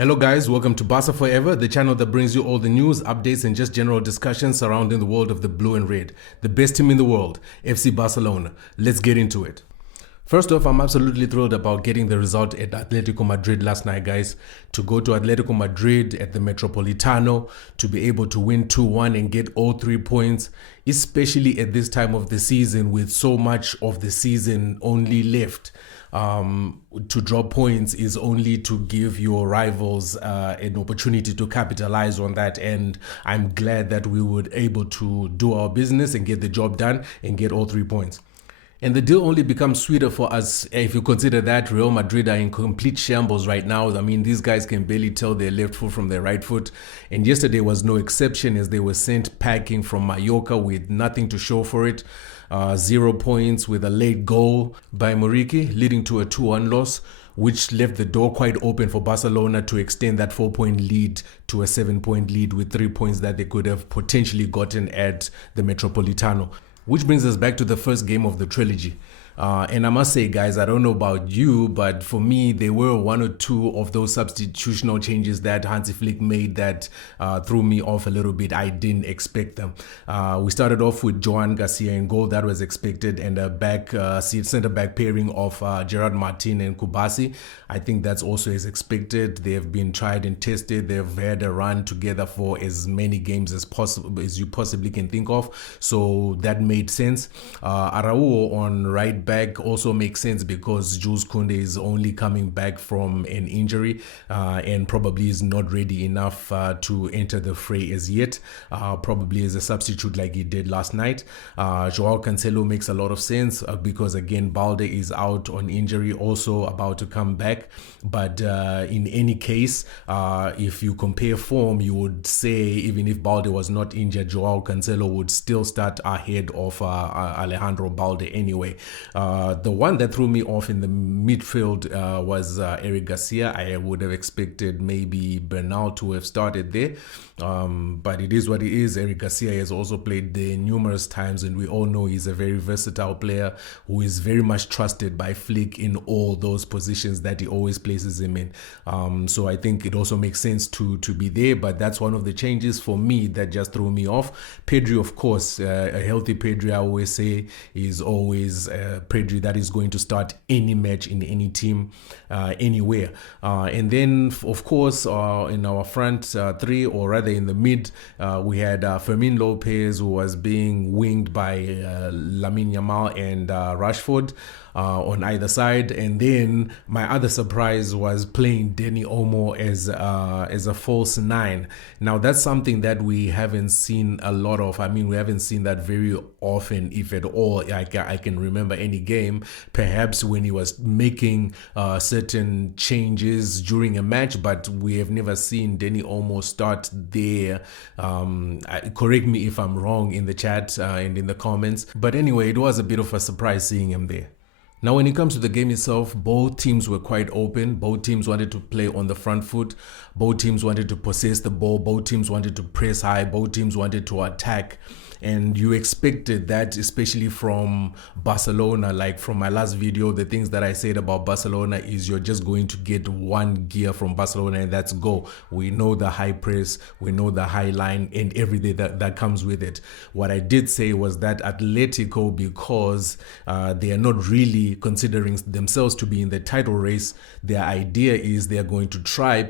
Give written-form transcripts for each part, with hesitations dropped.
Hello guys, welcome to Barca Forever, the channel that brings you all the news, updates and just general discussions surrounding the world of the blue and red. The best team in the world, FC Barcelona. Let's get into it. First off, I'm absolutely thrilled about getting the result at Atletico Madrid last night, guys. To go to Atletico Madrid at the Metropolitano, to be able to win 2-1 and get all 3 points, especially at this time of the season with so much of the season only left. To drop points is only to give your rivals an opportunity to capitalize on that, and I'm glad that we were able to do our business and get the job done and get all 3 points. And the deal only becomes sweeter for us if you consider that Real Madrid are in complete shambles right now. I mean, these guys can barely tell their left foot from their right foot. And yesterday was no exception as they were sent packing from Mallorca with nothing to show for it. 0 points with a late goal by Muriqi, leading to a 2-1 loss, which left the door quite open for Barcelona to extend that 4-point lead to a 7-point lead with 3 points that they could have potentially gotten at the Metropolitano. Which brings us back to the first game of the trilogy. And I must say, guys, I don't know about you, but for me, there were 1 or 2 of those substitutional changes that Hansi Flick made that threw me off a little bit. I didn't expect them. We started off with Joan Garcia in goal. That was expected. And a centre-back pairing of Gerard Martin and Kubasi. I think that's also as expected. They have been tried and tested. They've had a run together for as many games as possible as you possibly can think of. So that made sense. Araujo on right back also makes sense because Jules Koundé is only coming back from an injury and probably is not ready enough to enter the fray as yet, probably as a substitute like he did last night. Joao Cancelo makes a lot of sense because again Balde is out on injury, also about to come back, but in any case, if you compare form, you would say even if Balde was not injured, Joao Cancelo would still start ahead of Alejandro Balde anyway. The one that threw me off in the midfield was Eric Garcia. I would have expected maybe Bernal to have started there, but it is what it is. Eric Garcia has also played there numerous times, and we all know he's a very versatile player who is very much trusted by Flick in all those positions that he always places him in. So I think it also makes sense to be there, but that's one of the changes for me that just threw me off. Pedri, of course, a healthy Pedri, I always say, is always Pedri that is going to start any match in any team, anywhere. And then, of course, in our front three, or rather in the mid, we had Fermin Lopez, who was being winged by Lamine Yamal and Rashford on either side. And then my other surprise was playing Dani Olmo as a false 9. Now that's something that we haven't seen a lot of. I mean, we haven't seen that very often, if at all. I can remember any game, perhaps when he was making certain changes during a match, but we have never seen Dani Olmo start there. Correct me if I'm wrong in the chat and in the comments, but anyway, it was a bit of a surprise seeing him there. Now, when it comes to the game itself, both teams were quite open. Both teams wanted to play on the front foot. Both teams wanted to possess the ball. Both teams wanted to press high. Both teams wanted to attack. And you expected that, especially from Barcelona. Like from my last video, the things that I said about Barcelona is you're just going to get one gear from Barcelona, and that's go. We know the high press, we know the high line and everything that comes with it. What I did say was that Atletico, because they are not really considering themselves to be in the title race, their idea is they are going to try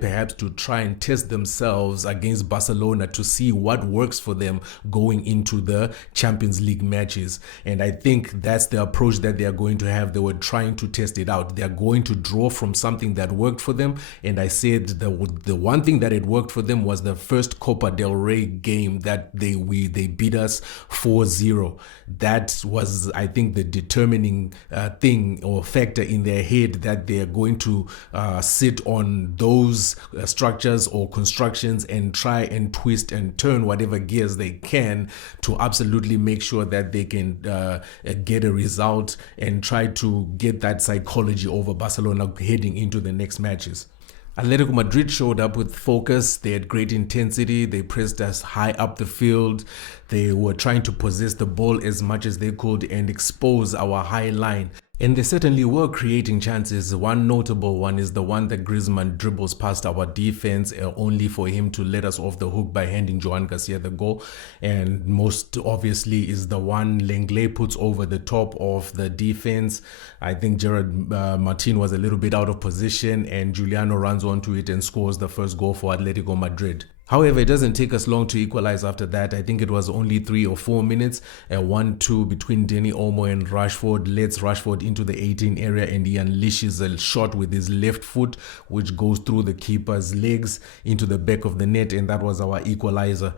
and test themselves against Barcelona to see what works for them going into the Champions League matches. And I think that's the approach that they are going to have. They were trying to test it out. They are going to draw from something that worked for them. And I said the one thing that it worked for them was the first Copa del Rey game that they beat us 4-0. That was, I think, the determining thing or factor in their head, that they are going to sit on those structures or constructions and try and twist and turn whatever gears they can to absolutely make sure that they can get a result and try to get that psychology over Barcelona heading into the next matches. Atletico Madrid showed up with focus. They had great intensity. They pressed us high up the field. They were trying to possess the ball as much as they could and expose our high line. And they certainly were creating chances. One notable one is the one that Griezmann dribbles past our defense, only for him to let us off the hook by handing Joan Garcia the goal. And most obviously is the one Lenglet puts over the top of the defense. I think Gerard Martin was a little bit out of position, and Juliano runs onto it and scores the first goal for Atletico Madrid. However, it doesn't take us long to equalize after that. I think it was only 3 or 4 minutes. A 1-2 between Dani Olmo and Rashford lets Rashford into the 18 area, and he unleashes a shot with his left foot, which goes through the keeper's legs into the back of the net, and that was our equalizer.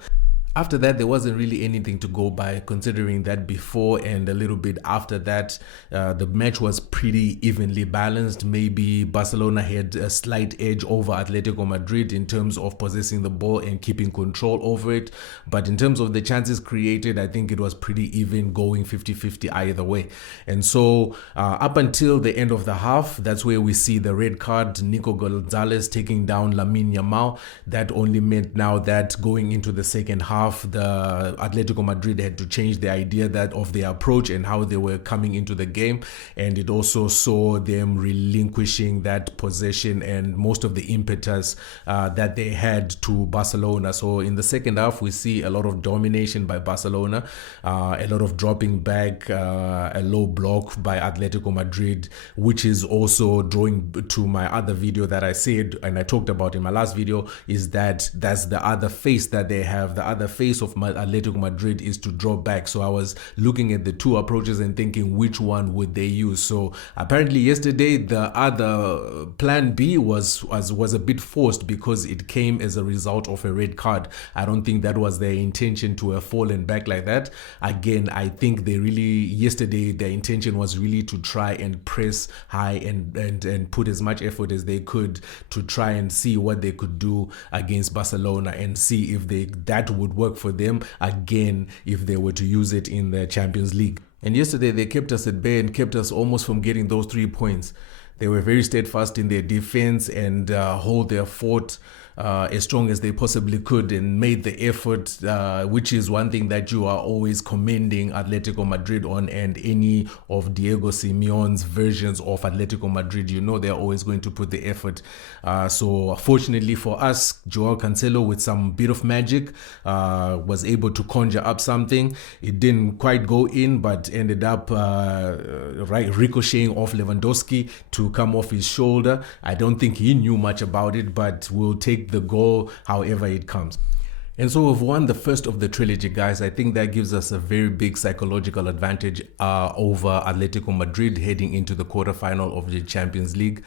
After that, there wasn't really anything to go by, considering that before and a little bit after that, the match was pretty evenly balanced. Maybe Barcelona had a slight edge over Atletico Madrid in terms of possessing the ball and keeping control over it. But in terms of the chances created, I think it was pretty even, going 50-50 either way. And so up until the end of the half, that's where we see the red card, Nico Gonzalez taking down Lamine Yamal. That only meant now that going into the second half, the Atletico Madrid had to change the idea of their approach and how they were coming into the game, and it also saw them relinquishing that possession and most of the impetus that they had to Barcelona. So in the second half, we see a lot of domination by Barcelona, a lot of dropping back, a low block by Atletico Madrid, which is also drawing to my other video that I said and I talked about in my last video, is that's the other face that they have. The other face of Atletico Madrid is to draw back. So I was looking at the two approaches and thinking, which one would they use? So apparently yesterday the other plan B was a bit forced, because it came as a result of a red card. I don't think that was their intention to have fallen back like that. Again, I think yesterday their intention was really to try and press high and put as much effort as they could to try and see what they could do against Barcelona, and see if that would work for them again if they were to use it in the Champions League. And yesterday they kept us at bay and kept us almost from getting those 3 points. They were very steadfast in their defense and hold their fort as strong as they possibly could, and made the effort, which is one thing that you are always commending Atletico Madrid on, and any of Diego Simeone's versions of Atletico Madrid, they're always going to put the effort. So fortunately for us, Joao Cancelo, with some bit of magic, was able to conjure up something. It didn't quite go in, but ended up ricocheting off Lewandowski to come off his shoulder. I don't think he knew much about it, but we'll take the goal however it comes. And so we've won the first of the trilogy, guys. I think that gives us a very big psychological advantage over Atletico Madrid heading into the quarterfinal of the Champions League.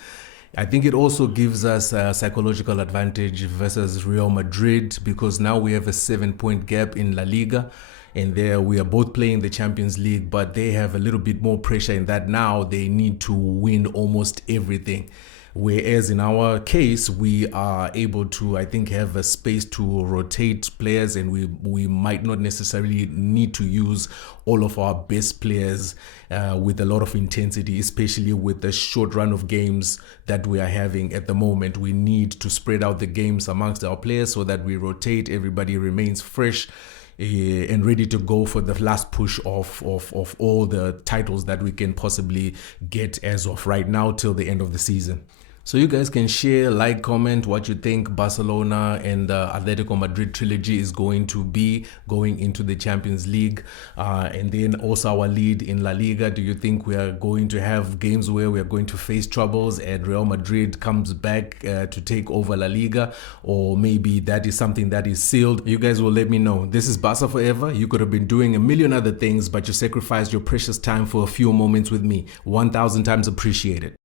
I think it also gives us a psychological advantage versus Real Madrid, because now we have a 7-point gap in La Liga. And there we are both playing the Champions League, but they have a little bit more pressure in that now they need to win almost everything. Whereas in our case, we are able to, I think, have a space to rotate players, and we might not necessarily need to use all of our best players with a lot of intensity, especially with the short run of games that we are having at the moment. We need to spread out the games amongst our players so that we rotate, everybody remains fresh and ready to go for the last push of all the titles that we can possibly get as of right now till the end of the season. So you guys can share, like, comment what you think Barcelona and the Atletico Madrid trilogy is going to be going into the Champions League. And then also our lead in La Liga. Do you think we are going to have games where we are going to face troubles and Real Madrid comes back to take over La Liga? Or maybe that is something that is sealed? You guys will let me know. This is Barca Forever. You could have been doing a million other things, but you sacrificed your precious time for a few moments with me. 1,000 times appreciated.